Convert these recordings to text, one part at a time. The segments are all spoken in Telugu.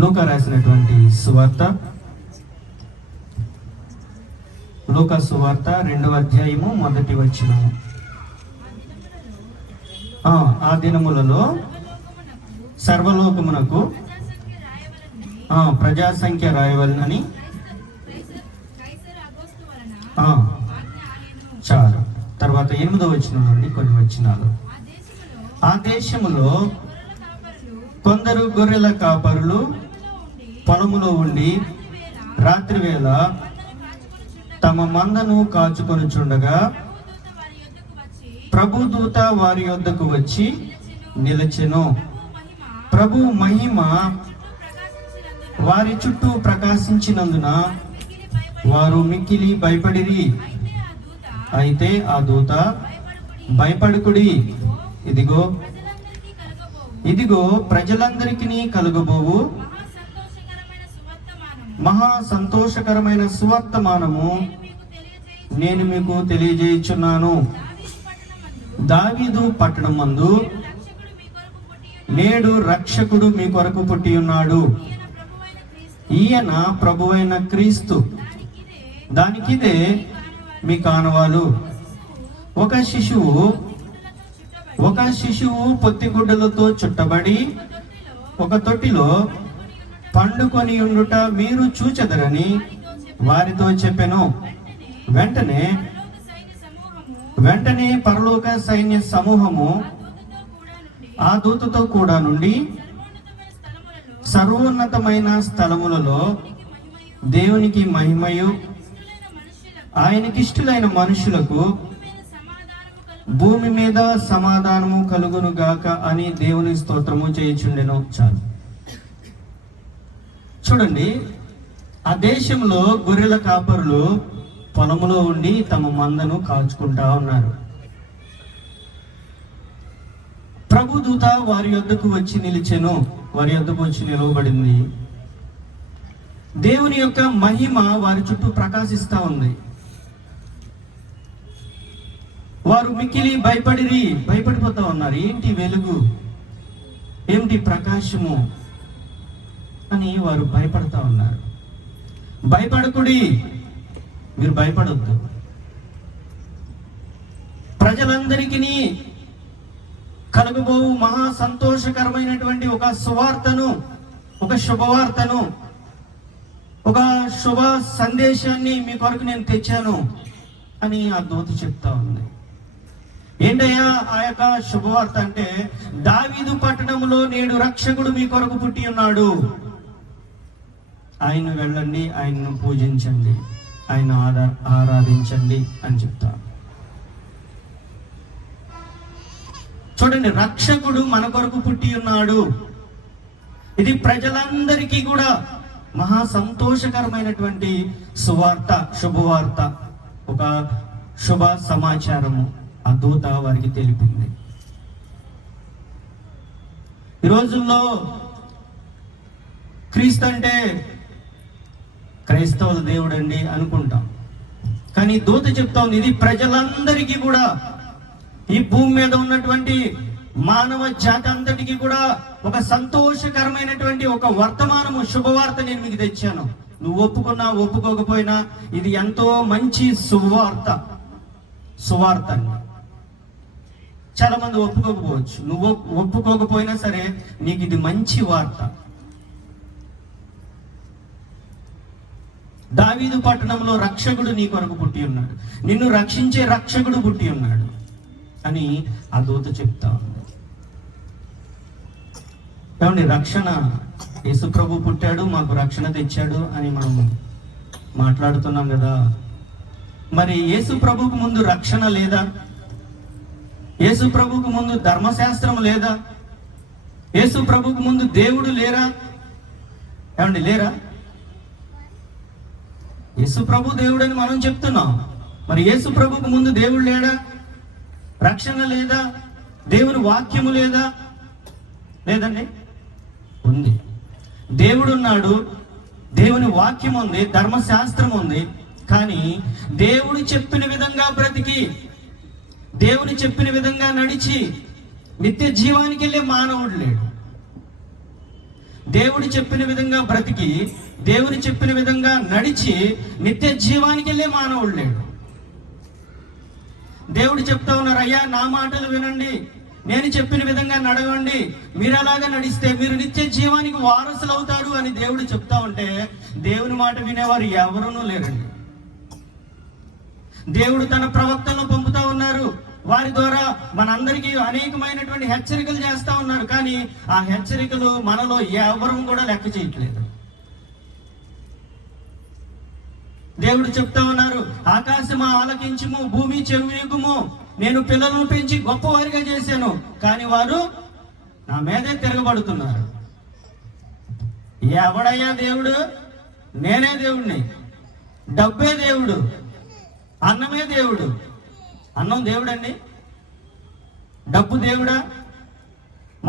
లూకా రాసినటువంటి సువార్త, లూకా సువార్త 2వ అధ్యాయము 1వ వచనము. ఆ దినములలో సర్వలోకమునకు ప్రజాసంఖ్య రాయవలనని చాలు. తర్వాత 8వ వచనం నుండి కొన్ని వచనాలు. ఆ దేశములో కొందరు గొర్రెల కాపరులు పొలములో ఉండి రాత్రివేళ తమ మందను కాచుకొనుచుండగా ప్రభుదూత వారి యొద్దకు వచ్చి నిలిచెను. ప్రభు మహిమ వారి చుట్టూ ప్రకాశించినందున వారు మిక్కిలి భయపడిరి. అయితే ఆ దూత, భయపడకుడి, ఇదిగో ప్రజలందరికీ కలుగబోవు మహా సంతోషకరమైన సువర్తమానము నేను మీకు తెలియజేయుచున్నాను. దావీదు పట్టణమందు నేడు రక్షకుడు మీ కొరకు పుట్టి ఉన్నాడు. ఈయన ప్రభువైన క్రీస్తు. దానికిదే మీ కానవాలు. ఒక శిశువు పొత్తిగుడ్డలతో చుట్టబడి ఒక తొట్టిలో పండుకొని ఉండుట మీరు చూచెదరని వారితో చెప్పెను. వెంటనే పరలోక సైన్య సమూహము ఆ దూతతో కూడా నుండి సర్వోన్నతమైన స్థలములలో దేవునికి మహిమయు ఆయనకిష్టులైన మనుషులకు భూమి మీద సమాధానము కలుగును గాక అని దేవుని స్తోత్రము చేయుచుండెను. చాలు. చూడండి, ఆ దేశంలో గొర్రెల కాపరులు పొలములో ఉండి తమ మందను కాచుకుంటా ఉన్నారు. ప్రభుదూత వారి యొద్దకు వచ్చి నిలిచెను. వారి యొద్దకు వచ్చి నిలవబడింది. దేవుని యొక్క మహిమ వారి చుట్టూ ప్రకాశిస్తా ఉంది. వారు మిక్కిలి భయపడిపోతా ఉన్నారు. ఏంటి వెలుగు, ఏమిటి ప్రకాశము అని వారు భయపడతా ఉన్నారు. భయపడకుడి, మీరు భయపడొద్దు. ప్రజలందరికీ కలుగబోవు మహా సంతోషకరమైనటువంటి ఒక సువార్తను, ఒక శుభవార్తను, ఒక శుభ సందేశాన్ని మీ కొరకు నేను తెచ్చాను అని ఆ దూత చెప్తా ఉంది. ఏంటయ్యా ఆ యొక్క శుభవార్త అంటే, దావీదు పట్టణంలో నేడు రక్షకుడు మీ కొరకు పుట్టి ఉన్నాడు. ఆయన్ను వెళ్ళండి, ఆయన్ను పూజించండి, ఆయన ఆరాధించండి అని చెప్తా. చూడండి, రక్షకుడు మన కొరకు పుట్టి ఉన్నాడు. ఇది ప్రజలందరికీ కూడా మహా సంతోషకరమైనటువంటి సువార్త, శుభవార్త, ఒక శుభ సమాచారము ఆ దూత వారికి తెలిపింది. ఈ రోజుల్లో క్రీస్తు అంటే క్రైస్తవుల దేవుడు అండి అనుకుంటాం. కానీ దూత చెప్తా ఉంది, ఇది ప్రజలందరికీ కూడా, ఈ భూమి మీద ఉన్నటువంటి మానవ జాతి అంతటికి కూడా ఒక సంతోషకరమైనటువంటి ఒక వర్తమానము, శుభవార్త నేను మీకు తెచ్చాను. నువ్వు ఒప్పుకున్నా ఒప్పుకోకపోయినా ఇది ఎంతో మంచి సువార్త. చాలా మంది ఒప్పుకోకపోవచ్చు. నువ్వు ఒప్పుకోకపోయినా సరే నీకు ఇది మంచి వార్త. దావీదు పట్టణంలో రక్షకుడు నీ కొరకు పుట్టి ఉన్నాడు, నిన్ను రక్షించే రక్షకుడు పుట్టి ఉన్నాడు అని ఆ దూత చెప్తా ఉంది. ఏమండి, రక్షణ, యేసు ప్రభు పుట్టాడు, మాకు రక్షణ తెచ్చాడు అని మనం మాట్లాడుతున్నాం కదా. మరి యేసు ప్రభుకు ముందు రక్షణ లేదా? యేసు ప్రభుకు ముందు ధర్మశాస్త్రం లేదా? యేసు ప్రభుకు ముందు దేవుడు లేరా? ఏమండి, లేరా? యేసు ప్రభు దేవుడని మనం చెప్తున్నాం. మరి యేసు ప్రభుకు ముందు దేవుడు లేడా? రక్షణ లేదా? దేవుని వాక్యము లేదా? లేదండి, ఉంది. దేవుడు ఉన్నాడు, దేవుని వాక్యం ఉంది, ధర్మశాస్త్రం ఉంది. కానీ దేవుడు చెప్పిన విధంగా బ్రతికి, దేవుని చెప్పిన విధంగా నడిచి నిత్య జీవానికి వెళ్ళే మానవుడు లేడు. దేవుడు చెప్పిన విధంగా బ్రతికి, దేవుని చెప్పిన విధంగా నడిచి నిత్య జీవానికి వెళ్ళే మానవుడు లేడు. దేవుడు చెప్తా ఉన్నారు, అయ్యా నా మాటలు వినండి, నేను చెప్పిన విధంగా నడవండి, మీరు అలాగా నడిస్తే మీరు నిత్య జీవానికి వారసులు అవుతారు అని దేవుడు చెప్తా ఉంటే దేవుని మాట వినేవారు ఎవరూ లేరండి. దేవుడు తన ప్రవక్తలను పంపుతా ఉన్నారు, వారి ద్వారా మనందరికీ అనేకమైనటువంటి హెచ్చరికలు చేస్తా ఉన్నారు. కానీ ఆ హెచ్చరికలు మనలో ఎవరూ కూడా లెక్క చేయట్లేదు. దేవుడు చెప్తా ఉన్నారు, ఆకాశమా ఆలకించుము, భూమి చెవియగుము, నేను పిల్లలను పెంచి గొప్పవారిగా చేశాను, కానీ వారు నా మీదే తిరగబడుతున్నారు. ఎవడయ్యా దేవుడు? నేనే దేవుడిని. డబ్బే దేవుడు, అన్నమే దేవుడు. అన్నం దేవుడండి, డబ్బు దేవుడా?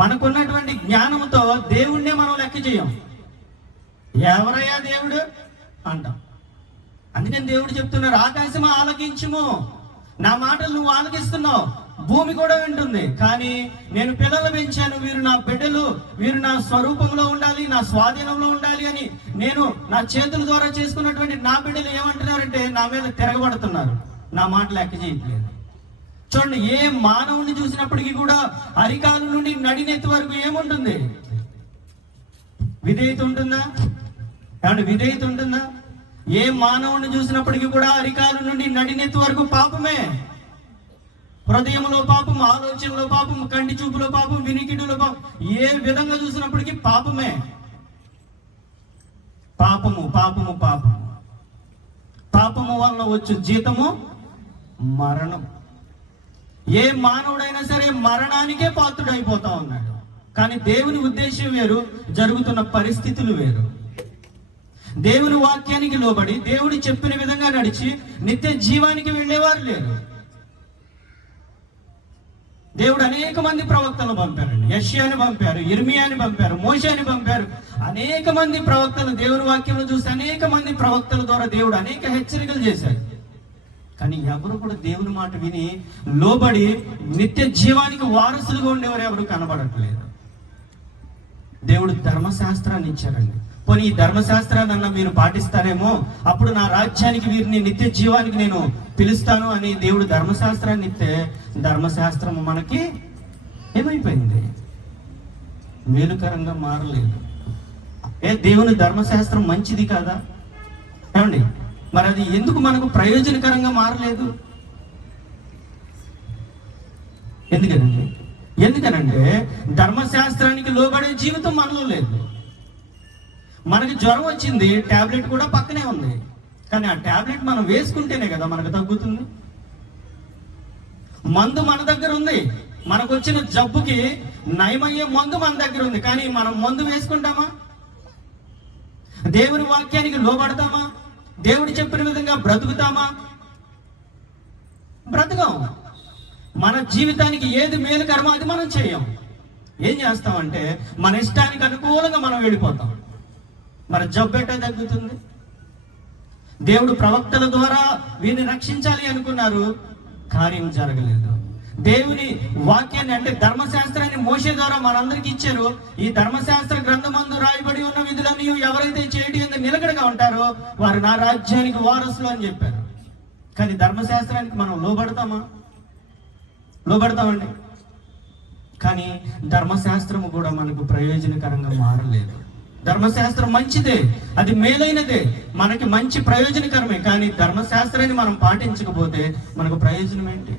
మనకున్నటువంటి జ్ఞానంతో దేవుణ్ణే మనం లెక్క చేయం. ఎవరయ్యా దేవుడు అంటాం. అందుకని దేవుడు చెప్తున్నారు, ఆకాశమా ఆలకించుము, నా మాటలు నువ్వు ఆలకిస్తున్నావు, భూమి కూడా వింటుంది, కానీ నేను పిల్లలు పెంచాను, వీరు నా బిడ్డలు, వీరు నా స్వరూపంలో ఉండాలి, నా స్వాధీనంలో ఉండాలి అని నేను నా చేతుల ద్వారా చేసుకున్నటువంటి నా బిడ్డలు ఏమంటున్నారంటే నా మీద తిరగబడుతున్నారు, నా మాట లెక్క చేయట్లేదు. చూడండి, ఏ మానవుని చూసినప్పటికీ కూడా అరికాలు నుండి నడినెత్తి వరకు ఏముంటుంది? విధేయత ఉంటుందా? ఏమంటే విధేయత ఉంటుందా? ఏ మానవుని చూసినప్పటికీ కూడా అరికాలు నుండి నడినెత్తి వరకు పాపమే. హృదయంలో పాపం, ఆలోచనలో పాపం, కంటి చూపులో పాపం, వినికిడిలో పాపం, ఏ విధంగా చూసినప్పటికీ పాపమే. పాపము పాపము పాపము పాపము వలన వచ్చు జీతము మరణం. ఏ మానవుడైనా సరే మరణానికే పాత్రుడైపోతా ఉన్నాడు. కానీ దేవుని ఉద్దేశం వేరు, జరుగుతున్న పరిస్థితులు వేరు. దేవుని వాక్యానికి లోబడి దేవుడు చెప్పిన విధంగా నడిచి నిత్య జీవానికి వెళ్ళేవారు లేరు. దేవుడు అనేక మంది ప్రవక్తలను పంపారండి. యెషయాని పంపారు, ఇర్మియాని పంపారు, మోషేని పంపారు. అనేక మంది ప్రవక్తలు దేవుని వాక్యంలో చూస్తే అనేక మంది ప్రవక్తల ద్వారా దేవుడు అనేక హెచ్చరికలు చేశారు. కానీ ఎవరు కూడా దేవుని మాట విని లోబడి నిత్య జీవానికి వారసులుగా ఉండేవారు ఎవరు కనబడట్లేదు. దేవుడు ధర్మశాస్త్రాన్ని ఇచ్చారండి. పోనీ ఈ ధర్మశాస్త్రాన్ని అన్న మీరు పాటిస్తారేమో, అప్పుడు నా రాజ్యానికి వీరిని నిత్య జీవానికి నేను పిలుస్తాను అని దేవుడు ధర్మశాస్త్రాన్ని ఇస్తే ధర్మశాస్త్రం మనకి ఏమైపోయింది? మేలుకరంగా మారలేదు. దేవుని ధర్మశాస్త్రం మంచిది కాదా? ఏమండి, మరి అది ఎందుకు మనకు ప్రయోజనకరంగా మారలేదు? ఎందుకనంటే ధర్మశాస్త్రానికి లోబడే జీవితం మనలో లేదు. మనకి జ్వరం వచ్చింది, టాబ్లెట్ కూడా పక్కనే ఉంది, కానీ ఆ టాబ్లెట్ మనం వేసుకుంటేనే కదా మనకు తగ్గుతుంది. మందు మన దగ్గర ఉంది, మనకు వచ్చిన జబ్బుకి నయమయ్యే మందు మన దగ్గర ఉంది, కానీ మనం మందు వేసుకుంటామా? దేవుని వాక్యానికి లోబడతామా? దేవుడు చెప్పిన విధంగా బ్రతుకుతామా? బ్రతకం. మన జీవితానికి ఏది మేలుకరమో అది మనం చేయం. ఏం చేస్తామంటే మన ఇష్టానికి అనుకూలంగా మనం వెళ్ళిపోతాం. మన జబ్బెట్ట తగ్గుతుంది. దేవుడు ప్రవక్తల ద్వారా వీరిని రక్షించాలి అనుకున్నారు, కార్యం జరగలేదు. దేవుని వాక్యాన్ని అంటే ధర్మశాస్త్రాన్ని మోషే ద్వారా మనందరికి ఇచ్చారు. ఈ ధర్మశాస్త్ర గ్రంథమందు రాయబడి ఉన్న విధులన్నీ ఎవరైతే చేయడం నిలకడగా ఉంటారో వారు నా రాజ్యానికి వారసులు అని చెప్పారు. కానీ ధర్మశాస్త్రానికి మనం లోబడతామండి. కానీ ధర్మశాస్త్రము కూడా మనకు ప్రయోజనకరంగా మారలేదు. ధర్మశాస్త్రం మంచిదే, అది మేలైనదే, మనకి మంచి ప్రయోజనకరమే. కానీ ధర్మశాస్త్రాన్ని మనం పాటించకపోతే మనకు ప్రయోజనం ఏంటి?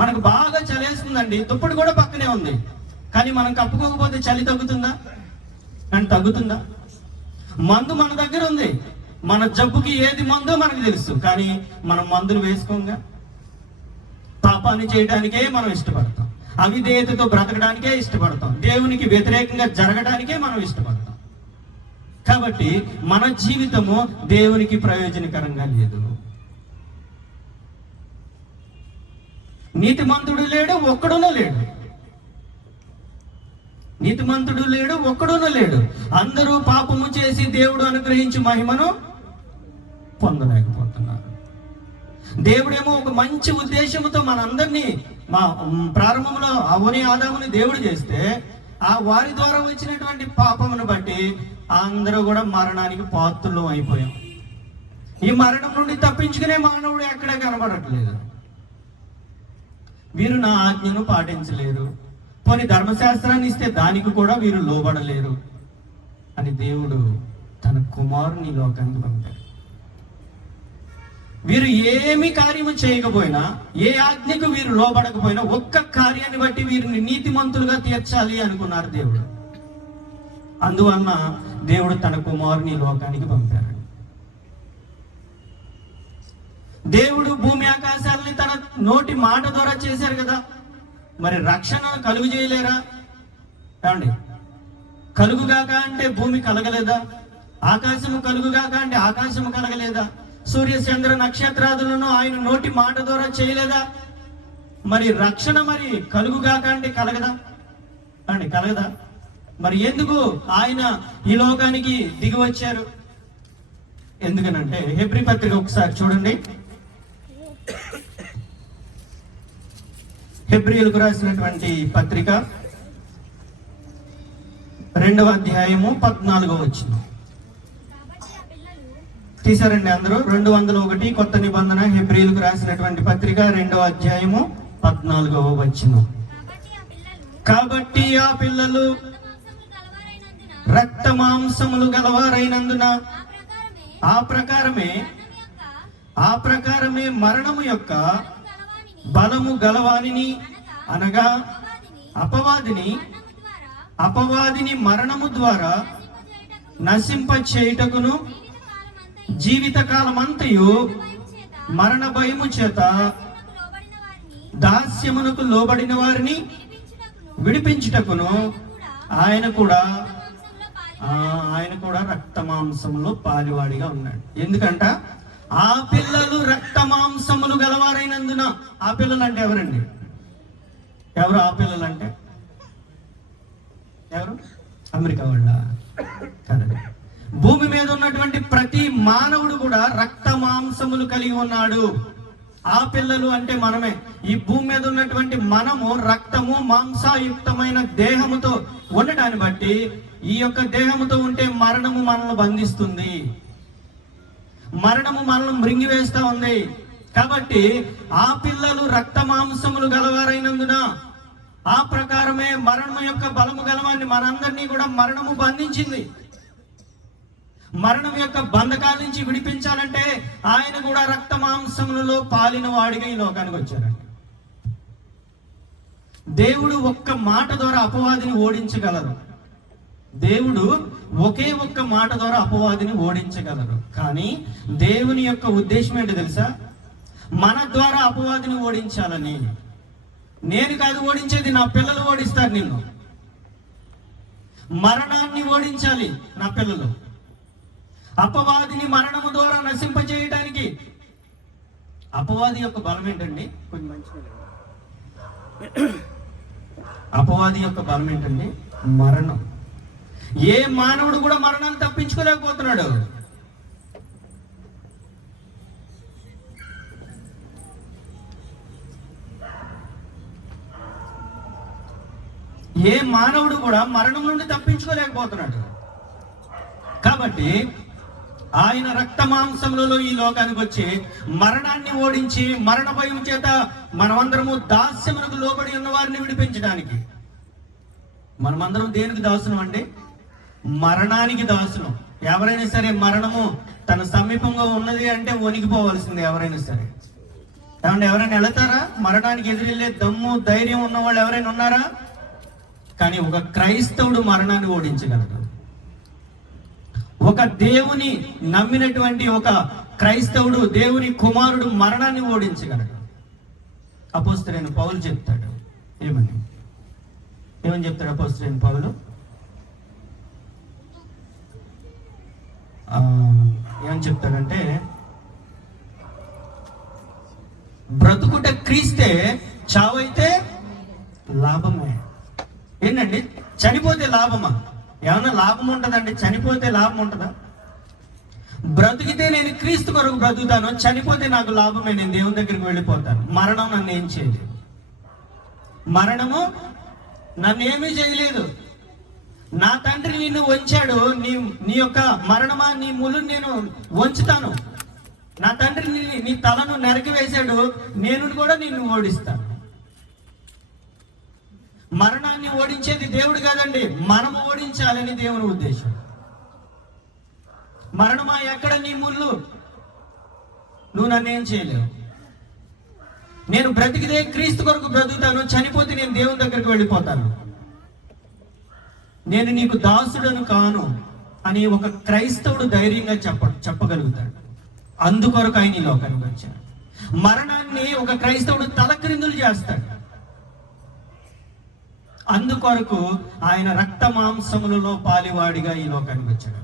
మనకు బాగా చలేస్తుందండి, దుప్పటి కూడా పక్కనే ఉంది, కానీ మనం కప్పుకోకపోతే చలి తగ్గుతుందా? అని తగ్గుతుందా? మందు మన దగ్గర ఉంది, మన జబ్బుకి ఏది మందో మనకు తెలుసు, కానీ మనం మందులు వేసుకోంగా. పాపాన్ని చేయడానికే మనం ఇష్టపడతాం, అవిధేయతతో బ్రతకడానికే ఇష్టపడతాం, దేవునికి వ్యతిరేకంగా జరగడానికే మనం ఇష్టపడతాం. కాబట్టి మన జీవితము దేవునికి ప్రయోజనకరంగా లేదు. నీతిమంతుడు లేడు, ఒక్కడునూ లేడు. నీతిమంతుడు లేడు, ఒక్కడునూ లేడు. అందరూ పాపము చేసి దేవుడు అనుగ్రహించి మహిమను పొందలేకపోతున్నారు. దేవుడేమో ఒక మంచి ఉద్దేశంతో మనందరినీ ప్రారంభంలో అవ్వని ఆదాముని దేవుడు చేస్తే ఆ వారి ద్వారా వచ్చినటువంటి పాపమును బట్టి అందరూ కూడా మరణానికి పాత్రులు అయిపోయాం. ఈ మరణం నుండి తప్పించుకునే మానవుడు ఎక్కడా కనబడట్లేదు. వీరు నా ఆజ్ఞను పాటించలేరు, పోనీ ధర్మశాస్త్రాన్ని ఇస్తే దానికి కూడా వీరు లోబడలేరు అని దేవుడు తన కుమారుని లోకానికి పంపారు. వీరు ఏమి కార్యము చేయకపోయినా, ఏ ఆజ్ఞకు వీరు లోబడకపోయినా, ఒక్క కార్యాన్ని బట్టి వీరిని నీతిమంతులుగా తీర్చాలి అనుకున్నారు దేవుడు. అందువలన దేవుడు తన కుమారుని లోకానికి పంపారు. దేవుడు భూమి ఆకాశాలని తన నోటి మాట ద్వారా చేశారు కదా, మరి రక్షణ కలుగు చేయలేరా? ఏమండి, కలుగుగాక అంటే భూమి కలగలేదా? ఆకాశము కలుగుగాక అంటే ఆకాశము కలగలేదా? సూర్య చంద్ర నక్షత్రాదులను ఆయన నోటి మాట ద్వారా చేయలేదా? మరి రక్షణ మరి కలుగుగాక అంటే కలగదా అండి? కలగదా? మరి ఎందుకు ఆయన ఈ లోకానికి దిగి వచ్చారు? ఎందుకనంటే హెబ్రీ పత్రిక ఒకసారి చూడండి. హెబ్రీయులకు రాసినటువంటి పత్రిక 2వ అధ్యాయము 14వ వచనం తీసారండి అందరూ. 201 కొత్త నిబంధన హెబ్రీయులకు రాసినటువంటి పత్రిక 2వ అధ్యాయము 14వ వచనం. కాబట్టి ఆ పిల్లలు రక్త మాంసములు గలవారైనందున ఆ ప్రకారమే మరణము యొక్క బలము గలవానిని, అనగా అపవాదిని మరణము ద్వారా నశింప చేయుటకును, జీవిత కాలమంతయు మరణ భయము చేత దాస్యమునకు లోబడిన వారిని విడిపించుటకును ఆయన కూడా రక్త మాంసములో పాలివాడిగా ఉన్నాడు. ఎందుకంట ఆ పిల్లలు రక్త మాంసములు గలవారైనందున. ఆ పిల్లలు అంటే ఎవరండి? ఎవరు ఆ పిల్లలు అంటే? ఎవరు? అమెరికా వాళ్ళ కదండి. భూమి మీద ఉన్నటువంటి ప్రతి మానవుడు కూడా రక్త మాంసములు కలిగి ఉన్నాడు. ఆ పిల్లలు అంటే మనమే. ఈ భూమి మీద ఉన్నటువంటి మనము రక్తము మాంసయుక్తమైన దేహముతో ఉండటాన్ని బట్టి, ఈ యొక్క దేహముతో ఉంటే మరణము మనల్ని బంధిస్తుంది, మరణము మనల్ని మృంగివేస్తా ఉంది. కాబట్టి ఆ పిల్లలు రక్త మాంసములు గలవారైనందున ఆ ప్రకారమే మరణము యొక్క బలము గలవాన్ని మనందరినీ కూడా మరణము బంధించింది. మరణం యొక్క బంధకాల నుంచి విడిపించాలంటే ఆయన కూడా రక్త మాంసములలో పాలిన వాడిగా ఈ లోకానికి వచ్చారండి. దేవుడు ఒక్క మాట ద్వారా అపవాదిని ఓడించగలరు. దేవుడు ఒకే ఒక్క మాట ద్వారా అపవాదిని ఓడించగలరు. కానీ దేవుని యొక్క ఉద్దేశం ఏంటి తెలుసా? మన ద్వారా అపవాదిని ఓడించాలని. నేను కాదు ఓడించేది, నా పిల్లలు ఓడిస్తారు నిన్ను. మరణాన్ని ఓడించాలి నా పిల్లలు. అపవాదిని మరణము ద్వారా నశింపజేయడానికి. అపవాది యొక్క బలం ఏంటండి? కొంచెం మంచిగా. అపవాది యొక్క బలం ఏంటండి? మరణం. ఏ మానవుడు కూడా మరణాన్ని తప్పించుకోలేకపోతున్నాడు. ఏ మానవుడు కూడా మరణం నుండి తప్పించుకోలేకపోతున్నాడు. కాబట్టి ఆయన రక్త మాంసములలో ఈ లోకానికి వచ్చి మరణాన్ని ఓడించి, మరణ భయం చేత మనమందరము దాస్యమునకు లోబడి ఉన్న వారిని విడిపించడానికి. మనమందరం దేనికి దాసులం అండి? మరణానికి దాసులం. ఎవరైనా సరే మరణము తన సమీపంగా ఉన్నది అంటే వణికిపోవాల్సిందే ఎవరైనా సరే. ఏమంటే ఎవరైనా వెళతారా? మరణానికి ఎదురెళ్ళే దమ్ము ధైర్యం ఉన్న వాళ్ళు ఎవరైనా ఉన్నారా? కానీ ఒక క్రైస్తవుడు మరణాన్ని ఓడించగలడు. ఒక దేవుని నమ్మినటువంటి ఒక క్రైస్తవుడు, దేవుని కుమారుడు మరణాన్ని ఓడించగలడు. అపోస్తలుడైన పౌలు చెప్తాడు. ఏమని చెప్తాడు అపోస్తలుడైన పౌలు? ఏమని చెప్తాడంటే, బ్రతుకుట క్రీస్తే, చావైతే లాభమే. ఏంటండి? చనిపోతే లాభమా? ఏమన్నా లాభం ఉంటుందండి? చనిపోతే లాభం ఉంటుందా? బ్రతికితే నేను క్రీస్తు కొరకు బ్రతుకుతాను, చనిపోతే నాకు లాభమే, నేను దేవుని దగ్గరికి వెళ్ళిపోతాను. మరణం నన్ను ఏం చేయలేదు. మరణము నన్ను ఏమీ చేయలేదు. నా తండ్రి నిన్ను వంచాడు, నీ యొక్క మరణమా నీ ముళ్ళు నేను వంచుతాను. నా తండ్రి నీ తలను నరికివేశాడు, నేను కూడా నిన్ను ఓడిస్తాను. మరణాన్ని ఓడించేది దేవుడు కాదండి, మనము ఓడించాలని దేవుని ఉద్దేశం. మరణమా ఎక్కడ నీ ముళ్ళు? నువ్వు నన్నేం చేయలేవు. నేను బ్రతికితే క్రీస్తు కొరకు బ్రతుకుతాను, చనిపోతే నేను దేవుని దగ్గరికి వెళ్ళిపోతాను. నేను నీకు దాసుడను కాను అని ఒక క్రైస్తవుడు ధైర్యంగా చెప్పగలుగుతాడు. అందుకొరకు ఆయన ఈ లోకానికి వచ్చాడు. మరణాన్ని ఒక క్రైస్తవుడు తలక్రిందులు చేస్తాడు. అందుకొరకు ఆయన రక్త మాంసములలో పాలివాడిగా ఈ లోకానికి వచ్చాడు.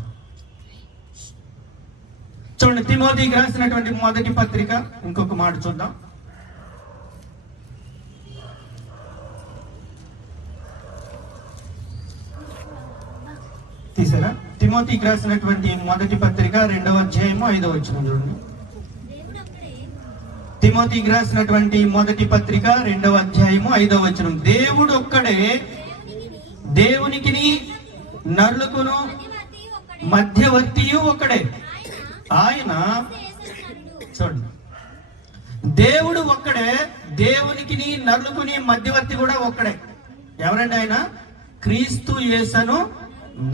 చూడండి, తిమోతికి రాసినటువంటి మొదటి పత్రిక ఇంకొక మాట చూద్దాం. తీసారా? తిమోతికి రాసినటువంటి మొదటి పత్రిక 2వ అధ్యాయము 5వ వచనం చూడండి. తిమోతికి రాసినటువంటి మొదటి పత్రిక 2వ అధ్యాయము 5వ వచనం. దేవుడు ఒక్కడే, దేవునికి నరులకును మధ్యవర్తియు ఒక్కడే. ఆయన చూడండి, దేవుడు ఒక్కడే, దేవునికి నరులకుని మధ్యవర్తి కూడా ఒక్కడే. ఎవరండి ఆయన? క్రీస్తు యేసును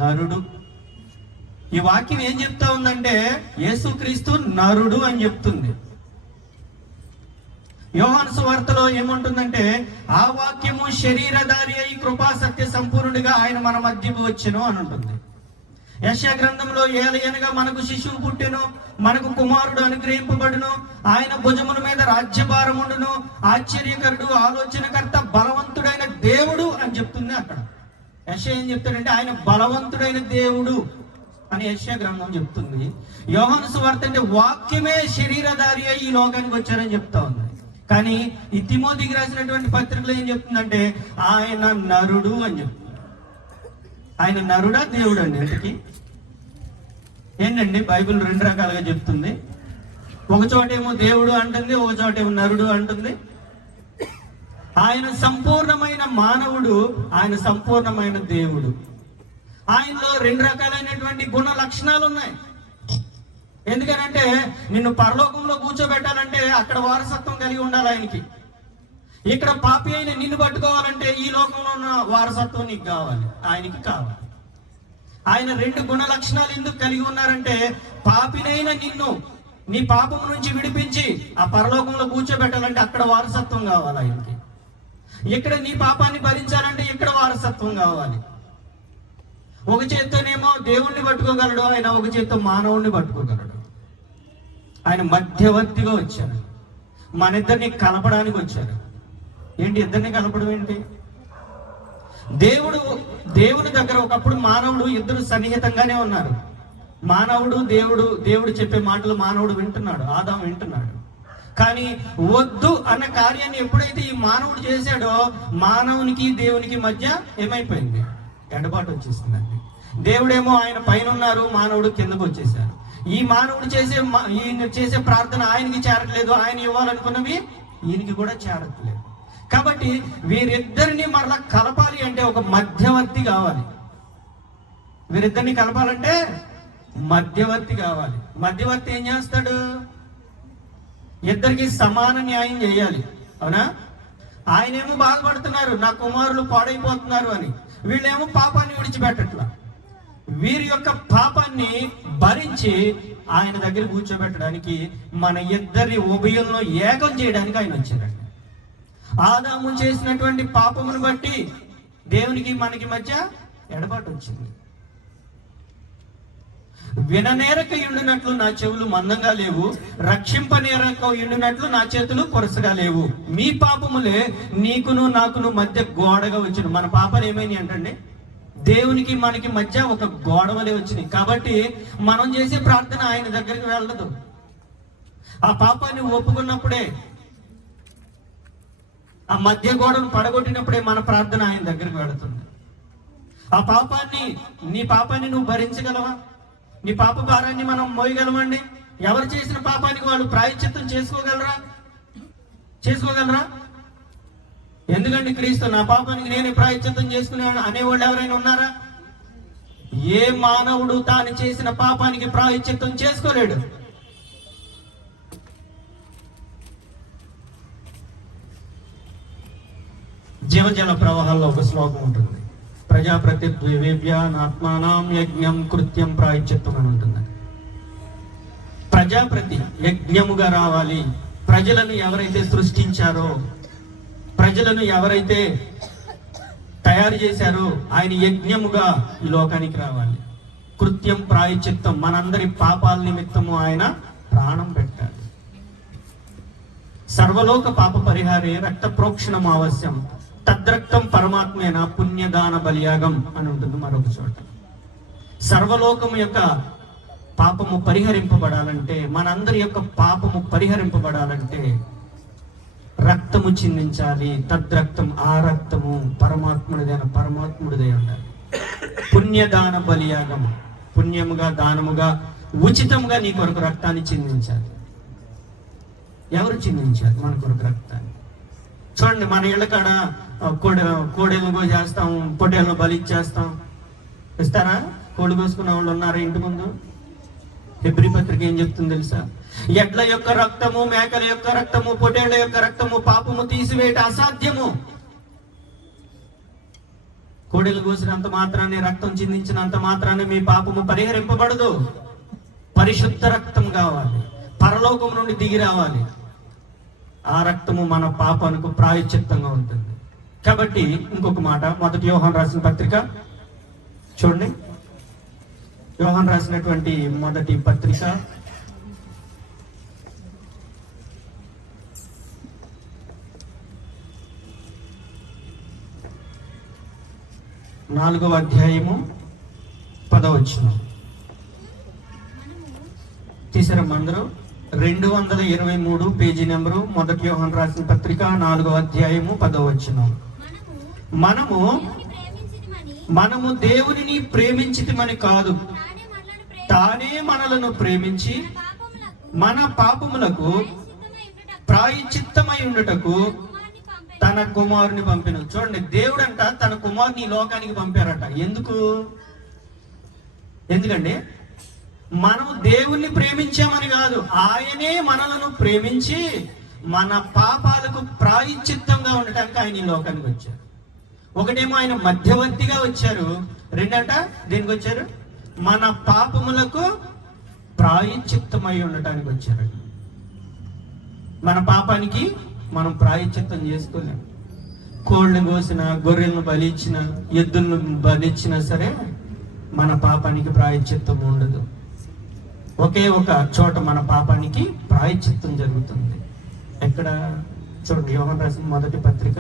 నరుడు. ఈ వాక్యం ఏం చెప్తా ఉందంటే యేసు క్రీస్తు నరుడు అని చెప్తుంది. యోహాను సువార్తలో ఏముంటుందంటే ఆ వాక్యము శరీరధారి అయి కృపా సత్య సంపూర్ణుడిగా ఆయన మన మధ్యకు వచ్చెను అని ఉంటుంది. యెషయా గ్రంథంలో ఏలయనగా మనకు శిశువు పుట్టెను, మనకు కుమారుడు అనుగ్రహింపబడును, ఆయన భుజముల మీద రాజ్యభారముండును, ఆశ్చర్యకరుడు, ఆలోచనకర్త, బలవంతుడైన దేవుడు అని చెప్తుంది. అక్కడ యెషయా ఏం చెప్తాడంటే ఆయన బలవంతుడైన దేవుడు అని యెషయా గ్రంథం చెప్తుంది. యోహాను సువార్త అంటే వాక్యమే శరీరధారి అయి ఈ లోకానికి వచ్చారని చెప్తా ఉంది. కానీ ఈ తిమోతికి రాసినటువంటి పత్రికలో ఏం చెప్తుందంటే ఆయన నరుడు అని చెప్తుంది. ఆయన నరుడా దేవుడు అండి? ఎందుకు ఏంటండి? బైబిల్ 2 రకాలుగా చెప్తుంది. ఒక చోటేమో దేవుడు అంటుంది, ఒక చోటేమో నరుడు అంటుంది. ఆయన సంపూర్ణమైన మానవుడు, ఆయన సంపూర్ణమైన దేవుడు. ఆయనలో 2 రకాలైనటువంటి గుణ లక్షణాలు ఉన్నాయి. ఎందుకనంటే నిన్ను పరలోకంలో కూర్చోబెట్టాలంటే అక్కడ వారసత్వం కలిగి ఉండాలి ఆయనకి. ఇక్కడ పాపి అయిన నిన్ను పట్టుకోవాలంటే ఈ లోకంలో ఉన్న వారసత్వం నీకు కావాలి, ఆయనకి కావాలి. ఆయన 2 గుణ లక్షణాలు ఎందుకు కలిగి ఉన్నారంటే పాపినైన నిన్ను నీ పాపం నుంచి విడిపించి ఆ పరలోకంలో కూర్చోబెట్టాలంటే అక్కడ వారసత్వం కావాలి ఆయనకి. ఇక్కడ నీ పాపాన్ని భరించాలంటే ఇక్కడ వారసత్వం కావాలి. ఒక చేత్తోనేమో దేవుణ్ణి పట్టుకోగలడు ఆయన, ఒక చేత్తో మానవుణ్ణి పట్టుకోగలడు. ఆయన మధ్యవర్తిగా వచ్చారు, మన ఇద్దరిని కలపడానికి వచ్చారు. ఏంటి ఇద్దరిని కలపడం ఏంటి? దేవుని దగ్గర ఒకప్పుడు మానవుడు ఇద్దరు సన్నిహితంగానే ఉన్నారు. మానవుడు దేవుడు చెప్పే మాటలు మానవుడు వింటున్నాడు, ఆదాము వింటున్నాడు. కానీ వద్దు అన్న కార్యాన్ని ఎప్పుడైతే ఈ మానవుడు చేశాడో మానవునికి దేవునికి మధ్య ఏమైపోయింది? ఎడబాటు వచ్చేసిందండి. దేవుడేమో ఆయన పైన ఉన్నారు, మానవుడు కిందకు వచ్చేసారు. ఈ మానవుడు చేసే ప్రార్థన ఆయనకి చేరట్లేదు, ఆయన ఇవ్వాలనుకున్నవి ఈయనకి కూడా చేరట్లేదు. కాబట్టి వీరిద్దరిని మరలా కలపాలి అంటే ఒక మధ్యవర్తి కావాలి. వీరిద్దరిని కలపాలంటే మధ్యవర్తి కావాలి. మధ్యవర్తి ఏం చేస్తాడు? ఇద్దరికి సమాన న్యాయం చేయాలి. అవునా? ఆయనేమో బాధపడుతున్నారు, నా కుమారులు పాడైపోతున్నారు అని. వీళ్ళేమో పాపాన్ని విడిచిపెట్టట్లా. వీరి యొక్క పాపాన్ని భరించి ఆయన దగ్గర కూర్చోబెట్టడానికి, మన ఇద్దరి ఉభయంలో ఏకం చేయడానికి ఆయన వచ్చారండి. ఆదాము చేసినటువంటి పాపమును బట్టి దేవునికి మనకి మధ్య ఎడబాటు వచ్చింది. విననేరక ఉండినట్లు నా చెవులు మందంగా లేవు, రక్షింపనేరక ఉండినట్లు నా చేతులు కొరసగా లేవు. మీ పాపములే నీకును నాకును మధ్య గోడగా వచ్చిన. మన పాపాలు ఏమైనాయి అంటండి? దేవునికి మనకి మధ్య ఒక గోడవలే వచ్చినాయి. కాబట్టి మనం చేసే ప్రార్థన ఆయన దగ్గరికి వెళ్ళదు. ఆ పాపాన్ని ఒప్పుకున్నప్పుడే, ఆ మధ్య గోడను పడగొట్టినప్పుడే మన ప్రార్థన ఆయన దగ్గరికి వెళుతుంది. ఆ పాపాన్ని, నీ పాపాన్ని నువ్వు భరించగలవా? నీ పాప భారాన్ని మనం మోయగలమండి? ఎవరు చేసిన పాపానికి వాళ్ళు ప్రాయశ్చిత్తం చేసుకోగలరా? ఎందుకంటే క్రీస్తు నా పాపానికి నేనే ప్రాయశ్చిత్తం చేసుకునే అనేవాళ్ళు ఎవరైనా ఉన్నారా? ఏ మానవుడు తాను చేసిన పాపానికి ప్రాయశ్చిత్తం చేసుకోలేడు. జీవజల ప్రవాహాల్లో ఒక శ్లోకం ఉంటుంది, ప్రజాప్రతిద్వేవ్యానాత్మానం యజ్ఞం కృత్యం ప్రాయశ్చిత్తం అని ఉంటుంది. ప్రజాప్రతి యజ్ఞముగా రావాలి. ప్రజలను ఎవరైతే సృష్టించారో, ప్రజలను ఎవరైతే తయారు చేశారో ఆయన యజ్ఞముగా ఈ లోకానికి రావాలి. కృత్యం ప్రాయశ్చిత్తం, మనందరి పాపాల నిమిత్తము ఆయన ప్రాణం పెట్టాలి. సర్వలోక పాప పరిహారే రక్త ప్రోక్షణం అవశ్యం, తద్రక్తం పరమాత్మేన పుణ్యదాన బలియాగం అని ఉంటుంది మరొక చోట. సర్వలోకము యొక్క పాపము పరిహరింపబడాలంటే, మనందరి యొక్క పాపము పరిహరింపబడాలంటే రక్తము చిందించాలి. తద్రక్తం, ఆ రక్తము పరమాత్ముడిదే ఉండాలి. పుణ్యదాన బలియాగం, పుణ్యముగా దానముగా ఉచితంగా నీ కొరకు రక్తాన్ని చిందించాలి. ఎవరు చిందించాలి మన కొరకు రక్తాన్ని? చూడండి, మన ఇళ్ళ కాడ కోడేళ్ళు కోసేస్తాం, పొట్టేళ్ళను బలి ఇచ్చేస్తాం. ఇస్తారా? కోడి కోసుకున్న వాళ్ళు ఉన్నారా ఇంటి ముందు? హెబ్రీ పత్రిక ఏం చెప్తుంది తెలుసా? ఎడ్ల యొక్క రక్తము, మేకల యొక్క రక్తము, పొట్టేళ్ల యొక్క రక్తము పాపము తీసివేయట అసాధ్యము. కోడెలు కోసినంత మాత్రాన్ని, రక్తం చిందించినంత మాత్రాన్ని మీ పాపము పరిహరింపబడదు. పరిశుద్ధ రక్తం కావాలి, పరలోకం నుండి దిగి రావాలి. ఆ రక్తము మన పాపానికి ప్రాయశ్చిత్తంగా ఉంటుంది. కాబట్టి ఇంకొక మాట, మొదటి యోహాను రాసిన పత్రిక చూడండి. యోహాను రాసినటువంటి మొదటి పత్రిక 4వ అధ్యాయము 10వ వచనం. తీసారమ్మా అందరూ? 223 పేజీ నెంబరు, మొదటి యోహాను రాసిన పత్రిక 4వ అధ్యాయము 10వ వచనం. మనము దేవునిని ప్రేమించితిమని కాదు, తానే మనలను ప్రేమించి మన పాపములకు ప్రాయశ్చిత్తమై ఉండుటకు తన కుమారుని పంపిన. చూడండి, దేవుడంట తన కుమారుని ఈ లోకానికి పంపారట. ఎందుకండి? మనం దేవుణ్ణి ప్రేమించామని కాదు, ఆయనే మనలను ప్రేమించి మన పాపాలకు ప్రాయశ్చిత్తంగా ఉండటానికి ఆయన ఈ లోకానికి వచ్చారు. ఒకటేమో ఆయన మధ్యవర్తిగా వచ్చారు, రెండంట దేనికి వచ్చారు? మన పాపములకు ప్రాయశ్చిత్తమై ఉండటానికి వచ్చారు. మన పాపానికి మనం ప్రాయశ్చిత్తం చేసుకోలేం. కోళ్ళను కోసిన, గొర్రెలను బలిచ్చిన, ఎద్దులను బలిచ్చినా సరే మన పాపానికి ప్రాయశ్చిత్తం ఉండదు. ఒకే ఒక చోట మన పాపానికి ప్రాయశ్చిత్తం జరుగుతుంది. ఎక్కడ? చూడండి, యోహాను రాసిన మొదటి పత్రిక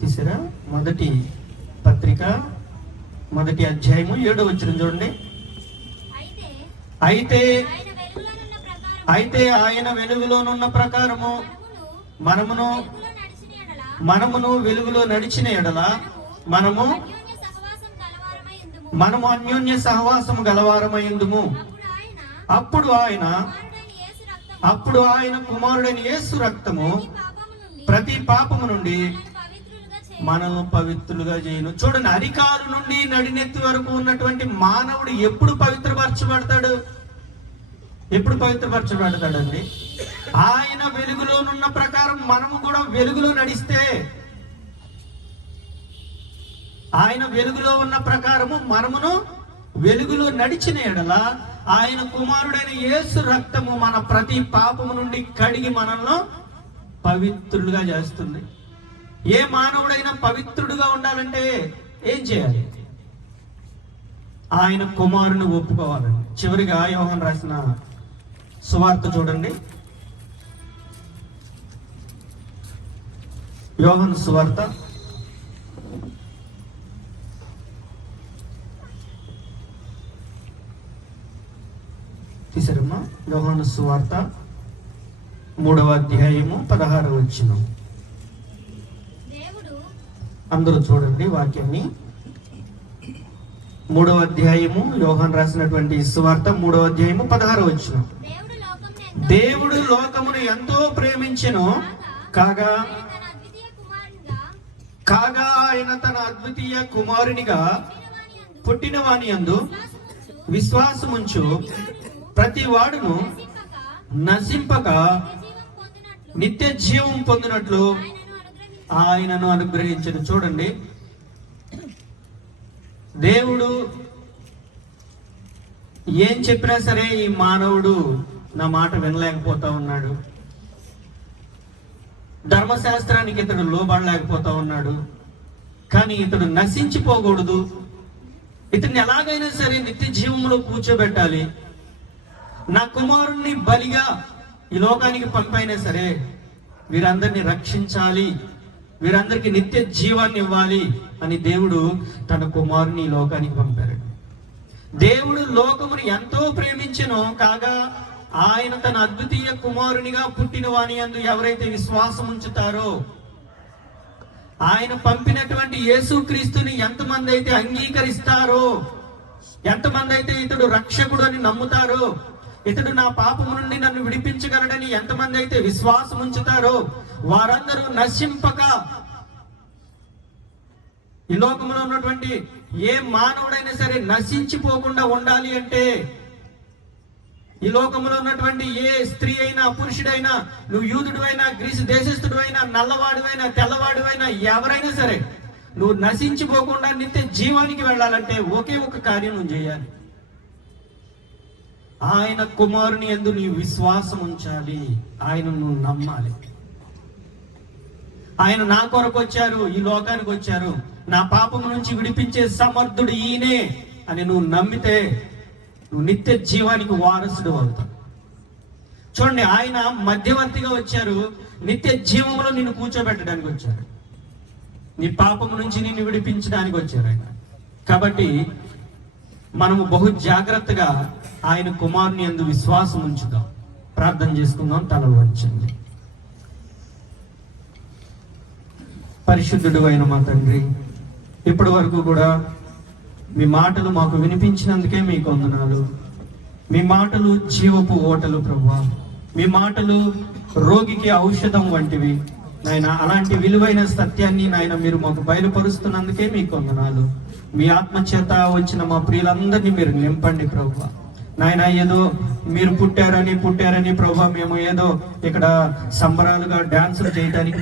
తీసారా? మొదటి పత్రిక 1వ అధ్యాయము 7వ వచనం చూడండి. అయితే ఆయన వెలుగులోనున్న ప్రకారము మనమును వెలుగులో నడిచిన ఎడల మనము అన్యోన్య సహవాసము గలవారమైందుము. అప్పుడు ఆయన కుమారుడైన యేసు రక్తము ప్రతి పాపము నుండి మనల్ని పవిత్రులుగా చేయను. చూడండి, అరికాలు నుండి నడినెత్తి వరకు ఉన్నటువంటి మానవుడు ఎప్పుడు పవిత్రపరచబడతాడు? ఎప్పుడు పవిత్రపరచబడతాడండి? ఆయన వెలుగులోనున్న ప్రకారం మనము కూడా వెలుగులో నడిస్తే, ఆయన వెలుగులో ఉన్న ప్రకారము మనమును వెలుగులో నడిచిన ఎడల ఆయన కుమారుడైన యేసు రక్తము మన ప్రతి పాపము నుండి కడిగి మనల్ని పవిత్రులుగా చేస్తుంది. ఏ మానవుడైనా పవిత్రుడుగా ఉండాలంటే ఏం చేయాలి? ఆయన కుమారుని ఒప్పుకోవాలండి. చివరిగా యోహాను రాసిన సువార్త చూడండి. యోహాను సువార్త తీసారమ్మా? యోహాను సువార్త 3వ అధ్యాయము 16వ వచనం. అందరూ చూడండి వాక్యాన్ని. 3వ అధ్యాయము యోహాను రాసినటువంటి సువార్త 3వ అధ్యాయము 16వ వచనం. దేవుడు లోకమును ఎంతో ప్రేమించెను కాగా కాగా ఆయన తన అద్వితీయ కుమారునిగా పుట్టిన వాని యందు విశ్వాసముంచు ప్రతి వాడును నశింపక నిత్య జీవం పొందినట్లు ఆయనను అనుగ్రహించను. చూడండి, దేవుడు ఏం చెప్పినా సరే ఈ మానవుడు నా మాట వినలేకపోతా ఉన్నాడు. ధర్మశాస్త్రానికి ఇతడు లోబడలేకపోతా ఉన్నాడు. కానీ ఇతడు నశించిపోకూడదు. ఇతన్ని ఎలాగైనా సరే నిత్య జీవంలో కూర్చోబెట్టాలి. నా కుమారుణ్ణి బలిగా ఈ లోకానికి పంపైనా సరే వీరందరినీ రక్షించాలి, వీరందరికీ నిత్య జీవాన్ని ఇవ్వాలి అని దేవుడు తన కుమారుని ఈ లోకానికి పంపారు. దేవుడు లోకమును ఎంతో ప్రేమించెనో కాగా ఆయన తన అద్వితీయ కుమారునిగా పుట్టిన వాని యందు ఎవరైతే విశ్వాసం ఉంచుతారో, ఆయన పంపినటువంటి యేసుక్రీస్తుని ఎంతమంది అయితే అంగీకరిస్తారో, ఎంతమంది అయితే ఇతడు రక్షకుడు అని నమ్ముతారో, ఇతడు నా పాపము నుండి నన్ను విడిపించగలడని ఎంతమంది అయితే విశ్వాసం ఉంచుతారో వారందరూ నశింపక, ఈ లోకంలో ఉన్నటువంటి ఏ మానవుడైనా సరే నశించిపోకుండా ఉండాలి అంటే, ఈ లోకంలో ఉన్నటువంటి ఏ స్త్రీ అయినా పురుషుడైనా, నువ్వు యూదుడు అయినా గ్రీసు దేశస్థుడు అయినా నల్లవాడు అయినా తెల్లవాడు అయినా ఎవరైనా సరే నువ్వు నశించిపోకుండా నిత్య జీవానికి వెళ్ళాలంటే ఒకే ఒక కార్యం నువ్వు చేయాలి. ఆయన కుమారుని యందు నీవు విశ్వాసం ఉంచాలి, ఆయన నువ్వు నమ్మాలి. ఆయన నా కొరకు వచ్చారు, ఈ లోకానికి వచ్చారు, నా పాపం నుంచి విడిపించే సమర్థుడు ఈయనే అని నువ్వు నమ్మితే నువ్వు నిత్య జీవానికి వారసుడు అవుతావు. చూడండి, ఆయన మధ్యవర్తిగా వచ్చారు, నిత్య జీవంలో నిన్ను కూర్చోబెట్టడానికి వచ్చారు, నీ పాపము నుంచి నిన్ను విడిపించడానికి వచ్చారు ఆయన. కాబట్టి మనము బహు జాగ్రత్తగా ఆయన కుమారుని యందు విశ్వాసం ఉంచుదాం. ప్రార్థన చేసుకుందాం. తల వంచండి. పరిశుద్ధుడు అయిన మా తండ్రి, ఇప్పటి వరకు కూడా మీ మాటలు మాకు వినిపించినందుకే మీకు వందనాలు. మీ మాటలు జీవపు ఓటలు ప్రభువా, మీ మాటలు రోగికి ఔషధం వంటివి నాయన. అలాంటి విలువైన సత్యాన్ని నాయన మీరు మాకు బయలుపరుస్తున్నందుకే మీకు వందనాలు. మీ ఆత్మ చేత వచ్చిన మా ప్రియులందరినీ మీరు నింపండి ప్రభువా. నాయన, ఏదో మీరు పుట్టారని ప్రభువా మేము ఏదో ఇక్కడ సంబరాలుగా డాన్సులు చేయడానికి